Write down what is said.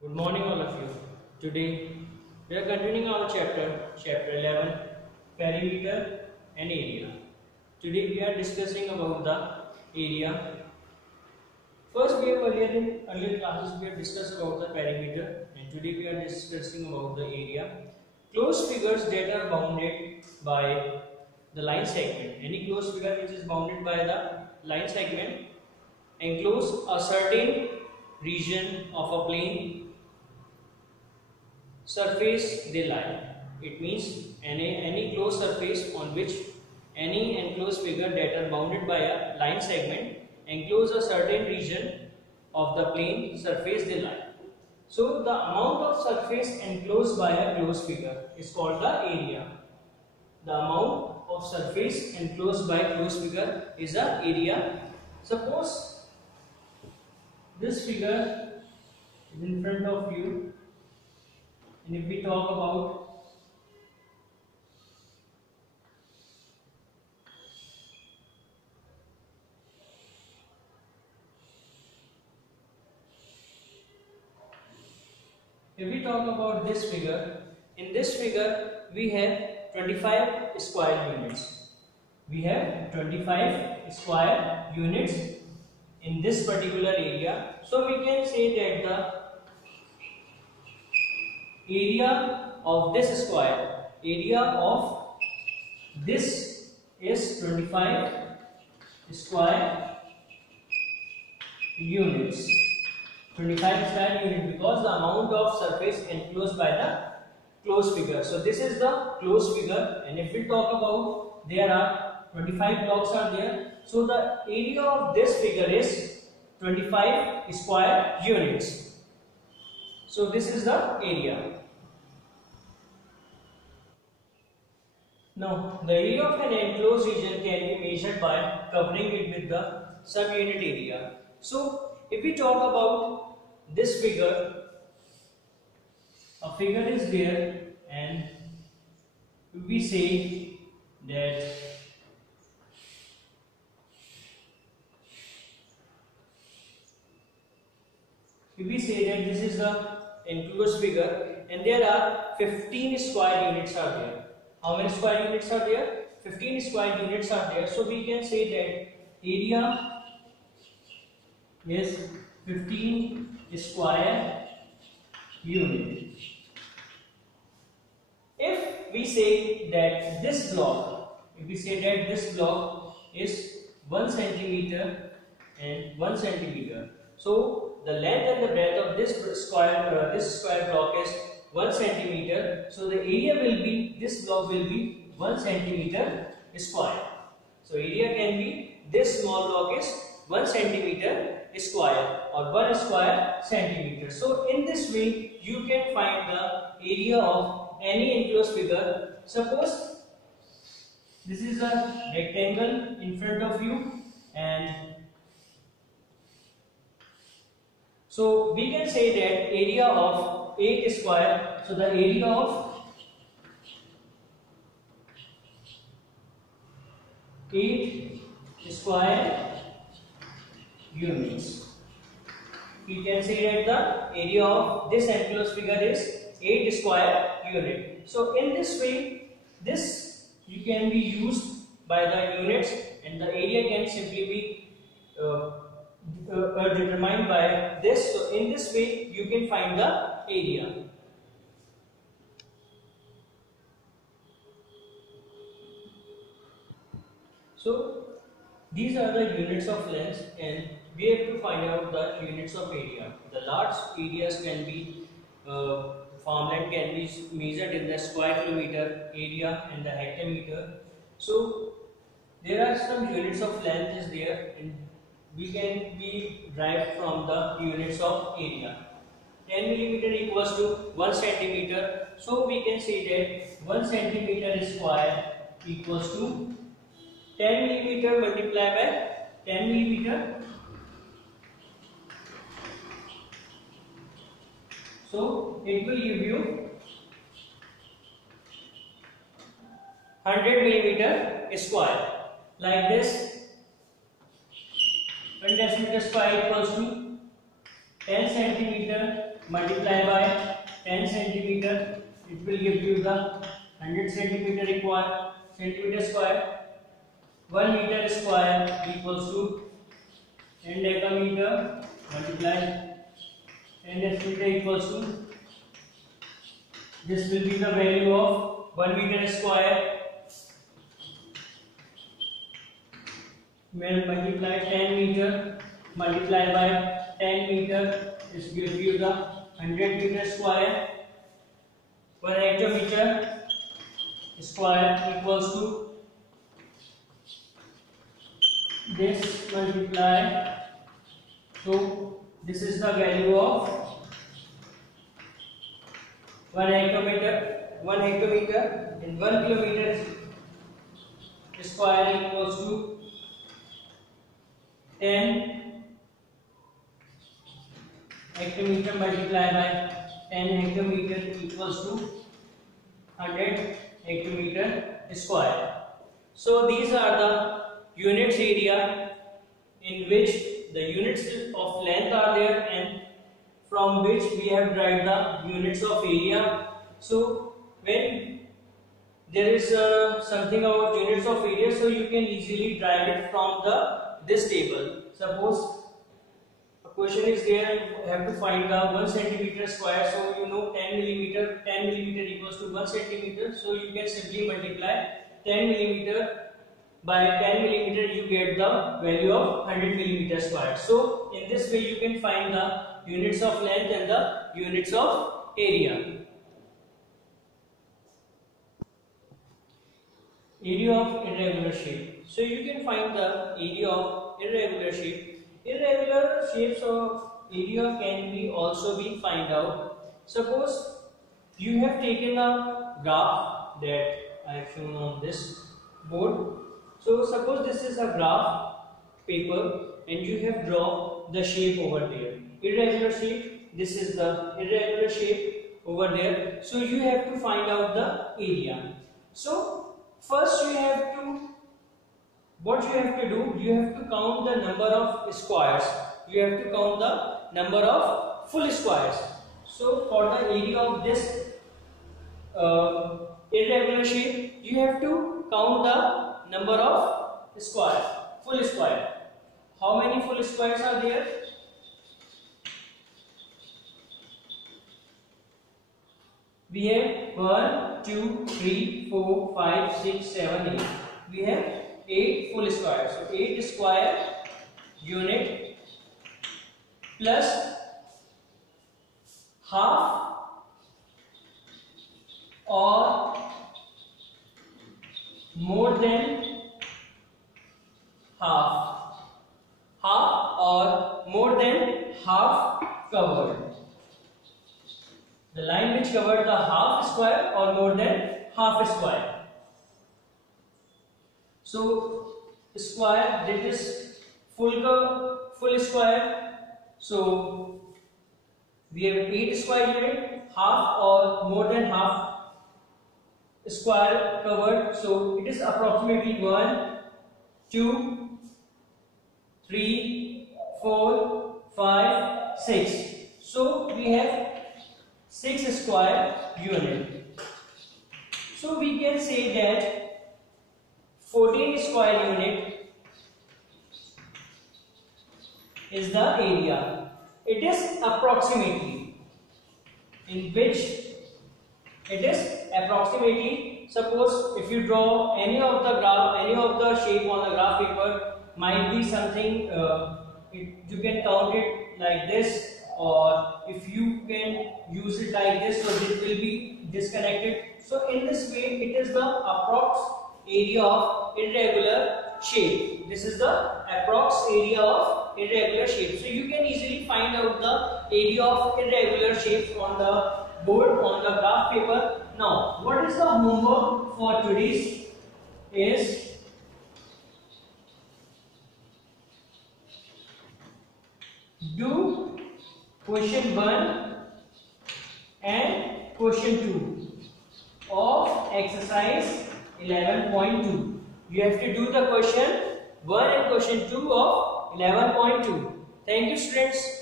Good morning, all of you. Today we are continuing our chapter 11, perimeter and area. Today we are discussing about the area. First, we have earlier classes we have discussed about the perimeter, and today we are discussing about the area. Closed figures that are bounded by the line segment. Any closed figure which is bounded by the line segment enclose a certain region of a plane surface they lie. It means any closed surface on which any enclosed figure that are bounded by a line segment enclose a certain region of the plane surface they lie. So the amount of surface enclosed by a closed figure is called the area. The amount of surface enclosed by closed figure is a area. Suppose this figure is in front of you, and if we talk about this figure, in this figure we have 25 square units. We have 25 square units in this particular area. So we can say that the area of this is 25 square units. 25 square unit because the amount of surface enclosed by the closed figure. So this is the closed figure, and if we talk about there are 25 blocks are there. So the area of this figure is 25 square units. So this is the area. Now the area of an enclosed region can be measured by covering it with the subunit area. So if we talk about this figure, a figure is there, and we say that this is the enclosed figure, and there are 15 square units are there. How many square units are there? 15 square units are there. So we can say that area is 15 square unit. If we say that this block, is 1 centimeter and 1 centimeter, so the length and the breadth of this square block is 1 centimeter. So the area will be, this block will be 1 centimeter square. So area can be, this small block is 1 centimeter square or 1 square centimeter. So in this way you can find the area of any enclosed figure. Suppose this is a rectangle in front of you, and so we can say that area of 8 square. So the area of 8 square units. We can say that the area of this enclosed figure is 8 square unit. So in this way, this you can be used by the units, and the area can simply be determined by this. So in this way you can find the area. So these are the units of length, and we have to find out the units of area. The large areas can be farmland can be measured in the square kilometer area and the hectometer. So there are some units of length is there, and we can be derived from the units of area. 10 millimeter equals to 1 centimeter. So we can say that 1 centimeter square equals to 10 millimeter multiplied by 10 millimeter. So it will give you 100 millimeter square. Like this, 1 decimeter square equals to 10 centimeter multiply by 10 centimeter, it will give you the 100 centimeter required centimeter square. 1 meter square equals to 10 decameter multiply 10 decimeter equals to, this will be the value of 1 meter square. Will multiply 10 meter multiply by 10 meter, this gives you the 100 meter square. 1 hectometer square equals to this multiply, so this is the value of 1 hectometer. 1 hectometer and 1 kilometer square equals to 10 hectometer multiply by 10 hectometer equals to 100 hectometer square. So these are the units area in which the units of length are there and from which we have derived the units of area. So when there is something about units of area, so you can easily derive it from this table. Suppose a question is there, you have to find the 1 centimeter square, so you know 10 millimeter equals to 1 centimeter, so you can simply multiply 10 millimeter by 10 millimeter, you get the value of 100 millimeter square. So in this way you can find the units of length and the units of area. Area of irregular shape. So you can find the area of irregular shape. Irregular shapes of area can be also be find out. Suppose you have taken a graph that I have shown on this board. So suppose this is a graph paper and you have drawn the shape over there. Irregular shape, this is the irregular shape over there. So you have to find out the area. So first you have to, what you have to do, you have to count the number of squares. You have to count the number of full squares. So for the area of this irregular shape, you have to count the number of square, full square. How many full squares are there? We have 1, 2, 3, 4, 5, 6, 7, 8. We have 8 full squares. So 8 square unit plus half or more than half, half or more than half covered. The line which covered the half square or more than half square. So square, that is full square. So we have 8 square unit, half or more than half square covered. So it is approximately 1, 2, 3, 4, 5, 6. So we have 6 square unit. So we can say that 14 square unit is the area. It is approximately, in which it is approximately. Suppose if you draw any of the graph, any of the shape on the graph paper, might be something, you can count it like this, or if you can use it like this, so this will be disconnected. So in this way, it is the approx area of irregular shape. This is the approx area of irregular shape. So you can easily find out the area of irregular shapes on the board, on the graph paper. Now, what is the homework for today's is do question 1 and question 2 of exercise 11.2. You have to do the question 1 and question 2 of 11.2. Thank you, students.